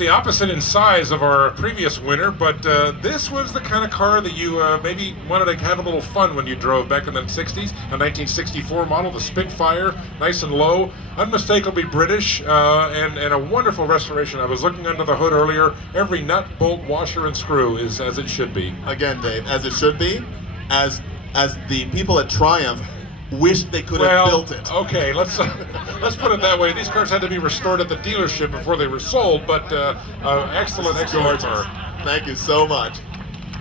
the opposite in size of our previous winner, but this was the kind of car that you maybe wanted to have a little fun when you drove back in the 60s. A 1964 model, the Spitfire, nice and low, unmistakably British, and a wonderful restoration. I was looking under the hood earlier. Every nut, bolt, washer, and screw is as it should be. Again, Dave, as it should be, as the people at Triumph wish they could have built it. Okay, let's put it that way. These cars had to be restored at the dealership before they were sold, but excellent car. Thank you so much.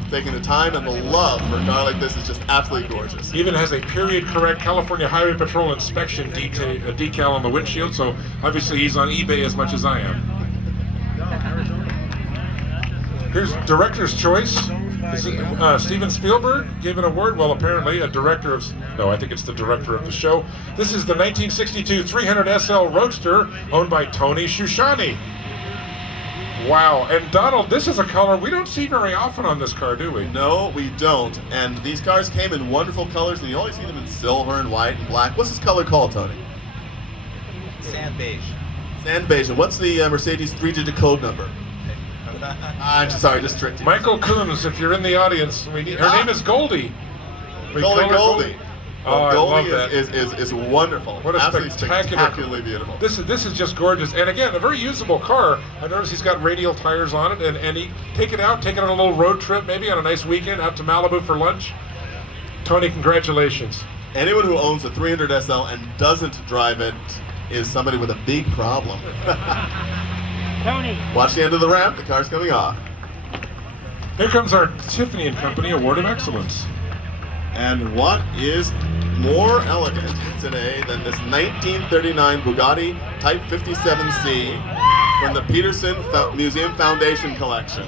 Taking the time and the love for a car like this is just absolutely gorgeous. Even has a period correct California Highway Patrol inspection decal on the windshield, so obviously he's on eBay as much as I am. Here's Director's Choice. Is it, Steven Spielberg gave an award? Well, apparently a director of... No, I think it's the director of the show. This is the 1962 300 SL Roadster owned by Tony Shushani. Wow. And Donald, this is a color we don't see very often on this car, do we? No, we don't. And these cars came in wonderful colors, and you only see them in silver and white and black. What's this color called, Tony? Sand beige. Sand beige. And what's the Mercedes 3-digit code number? I'm sorry, just tricked you. Michael Coons, if you're in the audience, her name is Goldie. Goldie. Oh, Goldie I love that. is wonderful. What a spectacularly beautiful. This is just gorgeous. And again, a very usable car. I noticed he's got radial tires on it, and he take it on a little road trip, maybe on a nice weekend out to Malibu for lunch. Tony, congratulations. Anyone who owns a 300 SL and doesn't drive it is somebody with a big problem. Tony. Watch the end of the ramp, the car's coming off. Here comes our Tiffany and Company Award of Excellence. And what is more elegant today than this 1939 Bugatti Type 57C from the Peterson Museum Foundation collection?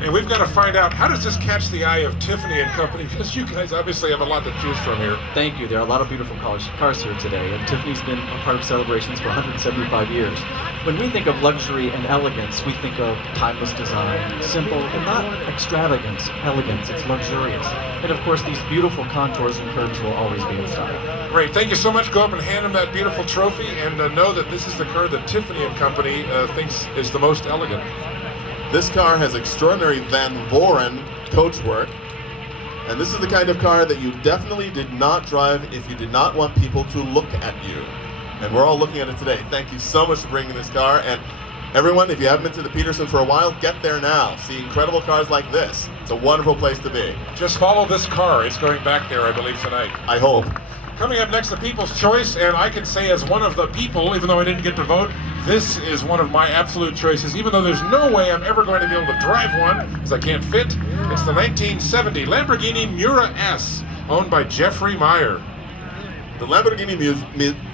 And we've got to find out, how does this catch the eye of Tiffany and Company? Because you guys obviously have a lot to choose from here. Thank you. There are a lot of beautiful cars here today, and Tiffany's been a part of celebrations for 175 years. When we think of luxury and elegance, we think of timeless design, simple and not extravagant elegance. It's luxurious. And of course, these beautiful contours and curves will always be in style. Great. Thank you so much. Go up and hand him that beautiful trophy, and know that this is the car that Tiffany and Company thinks is the most elegant. This car has extraordinary Van Voren coachwork, and this is the kind of car that you definitely did not drive if you did not want people to look at you. And we're all looking at it today. Thank you so much for bringing this car, and everyone, if you haven't been to the Peterson for a while, get there now. See incredible cars like this. It's a wonderful place to be. Just follow this car. It's going back there, I believe, tonight. I hope. Coming up next, the People's Choice, and I can say as one of the people, even though I didn't get to vote, this is one of my absolute choices, even though there's no way I'm ever going to be able to drive one, because I can't fit. It's the 1970 Lamborghini Miura S, owned by Jeffrey Meyer. The Lamborghini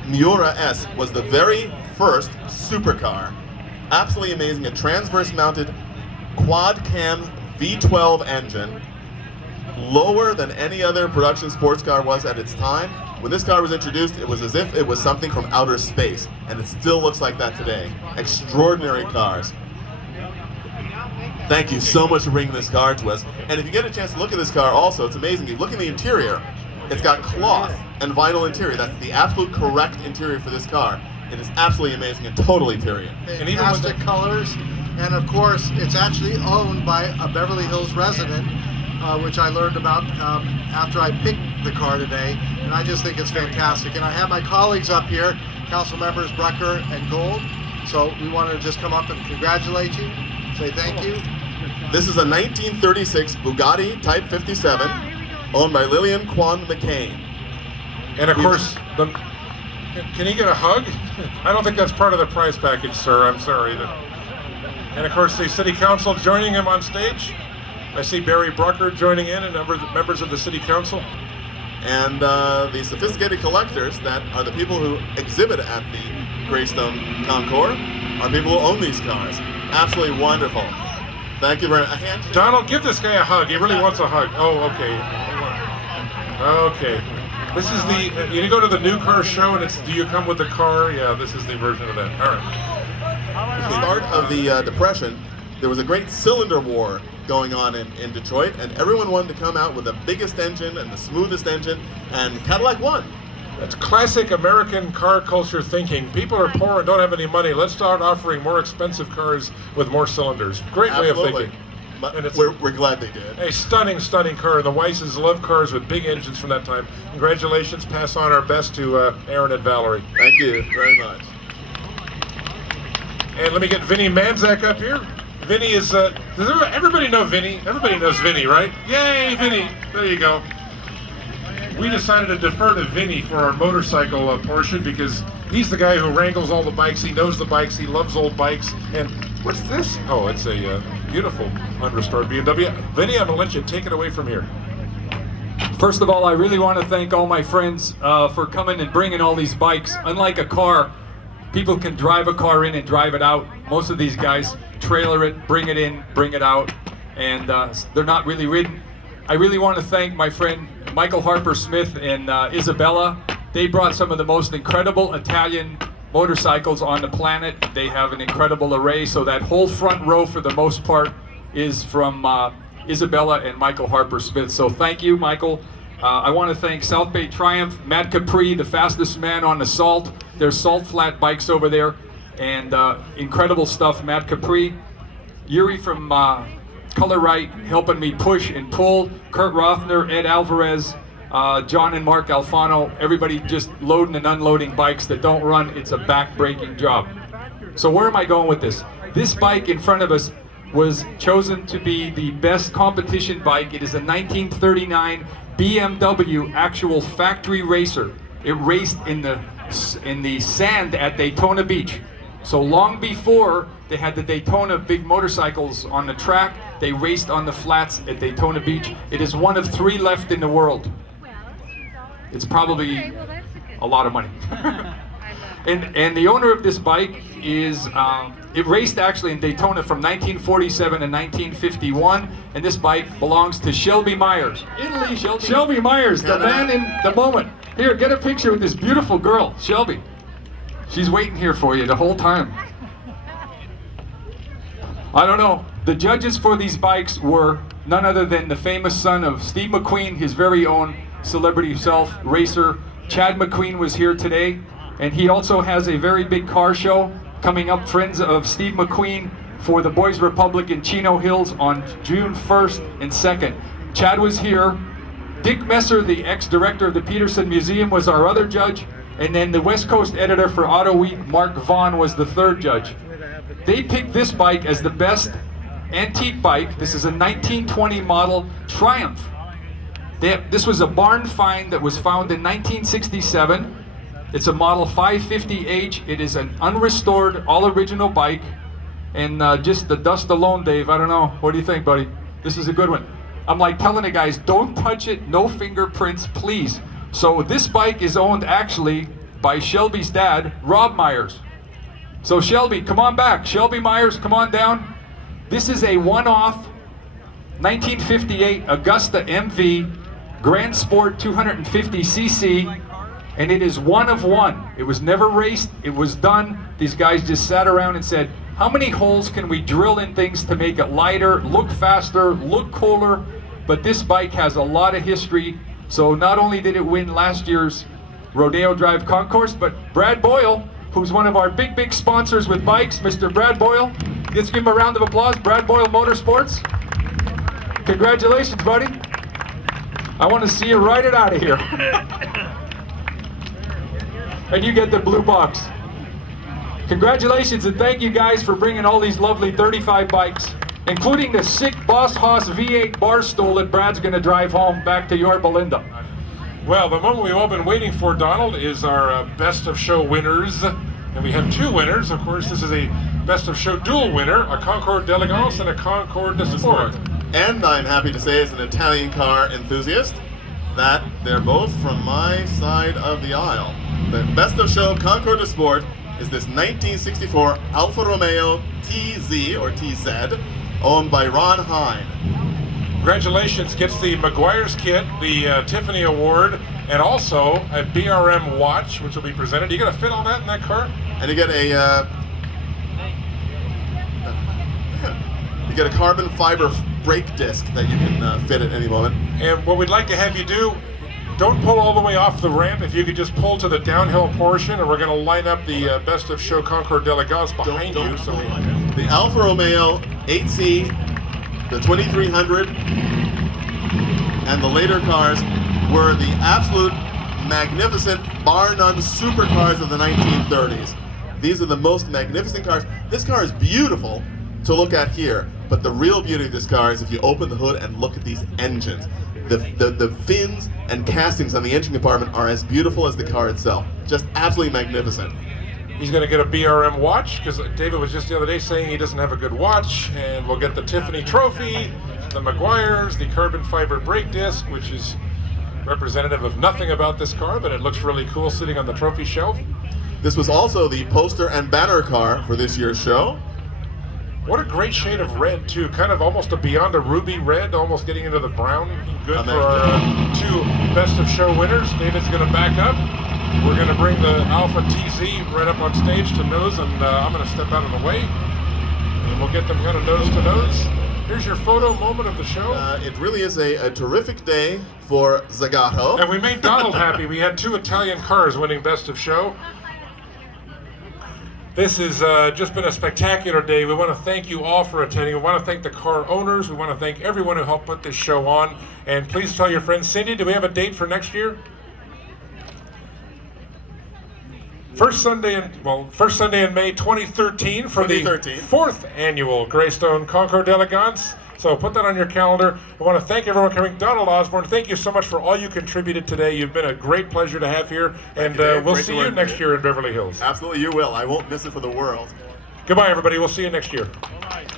Miura S was the very first supercar. Absolutely amazing, a transverse-mounted quad-cam V12 engine, lower than any other production sports car was at its time. When this car was introduced, it was as if it was something from outer space, and it still looks like that today. Extraordinary cars. Thank you so much for bringing this car to us. And if you get a chance to look at this car also, it's amazing. You look in the interior, it's got cloth and vinyl interior. That's the absolute correct interior for this car. It is absolutely amazing and totally period. Fantastic colors, and of course, it's actually owned by a Beverly Hills resident, which I learned about after I picked the car today, and I just think it's fantastic. And I have my colleagues up here, Council Members Brucker and Gold, so we wanted to just come up and congratulate you, say thank you. This is a 1936 Bugatti Type 57, owned by Lillian Kwan McCain. And of course, can he get a hug? I don't think that's part of the prize package, sir. I'm sorry. And of course, the City Council joining him on stage. I see Barry Brucker joining in, and members of the City Council. And the sophisticated collectors that are the people who exhibit at the Greystone Concours are people who own these cars. Absolutely wonderful. Thank you very much. Donald, give this guy a hug. He really wants a hug. Oh, okay. Okay. This is the, you go to the new car show and it's, do you come with the car? Yeah, this is the version of that. All right. At the start of the Depression, there was a great cylinder war going on in Detroit, and everyone wanted to come out with the biggest engine and the smoothest engine, and Cadillac won. That's classic American car culture thinking. People are poor and don't have any money. Let's start offering more expensive cars with more cylinders. Great way of Absolutely. thinking. And it's We're glad they did. a stunning, stunning car. The Weisses love cars with big engines from that time. Congratulations. Pass on our best to Aaron and Valerie. Thank you very much. And let me get Vinny Manzak up here. Vinny is, does everybody know Vinny? Everybody knows Vinny, right? Yay, Vinny. There you go. We decided to defer to Vinny for our motorcycle portion because he's the guy who wrangles all the bikes. He knows the bikes. He loves old bikes. And what's this? Oh, it's a beautiful unrestored BMW. Vinny, I'm going to let you take it away from here. First of all, I really want to thank all my friends for coming and bringing all these bikes. Unlike a car, people can drive a car in and drive it out. Most of these guys trailer it, bring it in, bring it out, and they're not really ridden. I really want to thank my friend Michael Harper Smith and Isabella. They brought some of the most incredible Italian motorcycles on the planet. They have an incredible array, so that whole front row for the most part is from Isabella and Michael Harper Smith. So thank you, Michael. I want to thank South Bay Triumph, Matt Capri, the fastest man on the salt. There's salt flat bikes over there, and incredible stuff, Matt Capri. Yuri from Color Right helping me push and pull. Kurt Rothner, Ed Alvarez, John and Mark Alfano, everybody just loading and unloading bikes that don't run. It's a back-breaking job. So where am I going with this? This bike in front of us was chosen to be the best competition bike. It is a 1939 BMW actual factory racer. It raced in the sand at Daytona Beach. So long before they had the Daytona big motorcycles on the track, they raced on the flats at Daytona Beach. It is one of 3 left in the world. It's probably a lot of money. And the owner of this bike is, it raced actually in Daytona from 1947 to 1951, and this bike belongs to Shelby Myers. Italy, Shelby Myers, the man in the moment. Here, get a picture with this beautiful girl, Shelby. She's waiting here for you the whole time. I don't know. The judges for these bikes were none other than the famous son of Steve McQueen, his very own celebrity self, racer. Chad McQueen was here today, and he also has a very big car show coming up, Friends of Steve McQueen, for the Boys Republic in Chino Hills on June 1st and 2nd. Chad was here. Dick Messer, the ex-director of the Peterson Museum, was our other judge, and then the West Coast editor for Auto Week, Mark Vaughn, was the 3rd judge. They picked this bike as the best antique bike. This is a 1920 model Triumph. This was a barn find that was found in 1967. It's a model 550H. It is an unrestored, all original bike. And just the dust alone, Dave, I don't know. What do you think, buddy? This is a good one. I'm like telling the guys, don't touch it, no fingerprints, please. So this bike is owned actually by Shelby's dad, Rob Myers. So Shelby, come on back. Shelby Myers, come on down. This is a one-off 1958 Augusta MV Grand Sport 250cc, and it is one of one. It was never raced, it was done. These guys just sat around and said, how many holes can we drill in things to make it lighter, look faster, look cooler? But this bike has a lot of history. So not only did it win last year's Rodeo Drive Concours, but Brad Boyle, who's one of our big sponsors with bikes, Mr. Brad Boyle. Let's give him a round of applause. Brad Boyle Motorsports. Congratulations, buddy. I want to see you ride it out of here. And you get the blue box. Congratulations, and thank you guys for bringing all these lovely 35 bikes, including the sick Boss Haas V8 bar stool that Brad's going to drive home back to Yorba Linda. Well, the moment we've all been waiting for, Donald, is our Best of Show winners. And we have 2 winners. Of course, this is a Best of Show dual winner, a Concours d'Elegance and a Concours de Sport. And I'm happy to say, as an Italian car enthusiast, that they're both from my side of the aisle. The Best of Show Concours de Sport is this 1964 Alfa Romeo TZ, or TZ, owned by Ron Hine. Congratulations, gets the McGuire's kit, the Tiffany Award, and also a BRM watch, which will be presented. You gonna fit all that in that car? And you get a carbon fiber brake disc that you can fit at any moment. And what we'd like to have you do, Don't pull all the way off the ramp. If you could just pull to the downhill portion, and we're going to line up the Best of Show Concours d'Elegance behind you. So The Alfa Romeo 8C, the 2300, and the later cars were the absolute magnificent, bar none supercars of the 1930s. These are the most magnificent cars. This car is beautiful to look at here, but the real beauty of this car is if you open the hood and look at these engines. The fins and castings on the engine compartment are as beautiful as the car itself. Just absolutely magnificent. he's going to get a BRM watch, because David was just the other day saying he doesn't have a good watch, and we'll get the Tiffany trophy, the Maguires, the carbon fiber brake disc, which is representative of nothing about this car, but it looks really cool sitting on the trophy shelf. This was also the poster and banner car for this year's show. What a great shade of red, too. Kind of almost a beyond a ruby red, almost getting into the brown. Good for our two Best of Show winners. David's going to back up. We're going to bring the Alpha TZ right up on stage to nose, and I'm going to step out of the way. And we'll get them kind of nose to nose. Here's your photo moment of the show. It really is a terrific day for Zagato. And we made Donald happy. We had 2 Italian cars winning Best of Show. This has just been a spectacular day. We want to thank you all for attending. We want to thank the car owners. We want to thank everyone who helped put this show on. And please tell your friends. Cindy, do we have a date for next year? First Sunday in May 2013 for the 4th annual Greystone Concours d'Elegance. So put that on your calendar. I want to thank everyone coming. Donald Osborne, thank you so much for all you contributed today. You've been a great pleasure to have here, and we'll see you next year in Beverly Hills. Absolutely, you will. I won't miss it for the world. Goodbye, everybody. We'll see you next year. All right.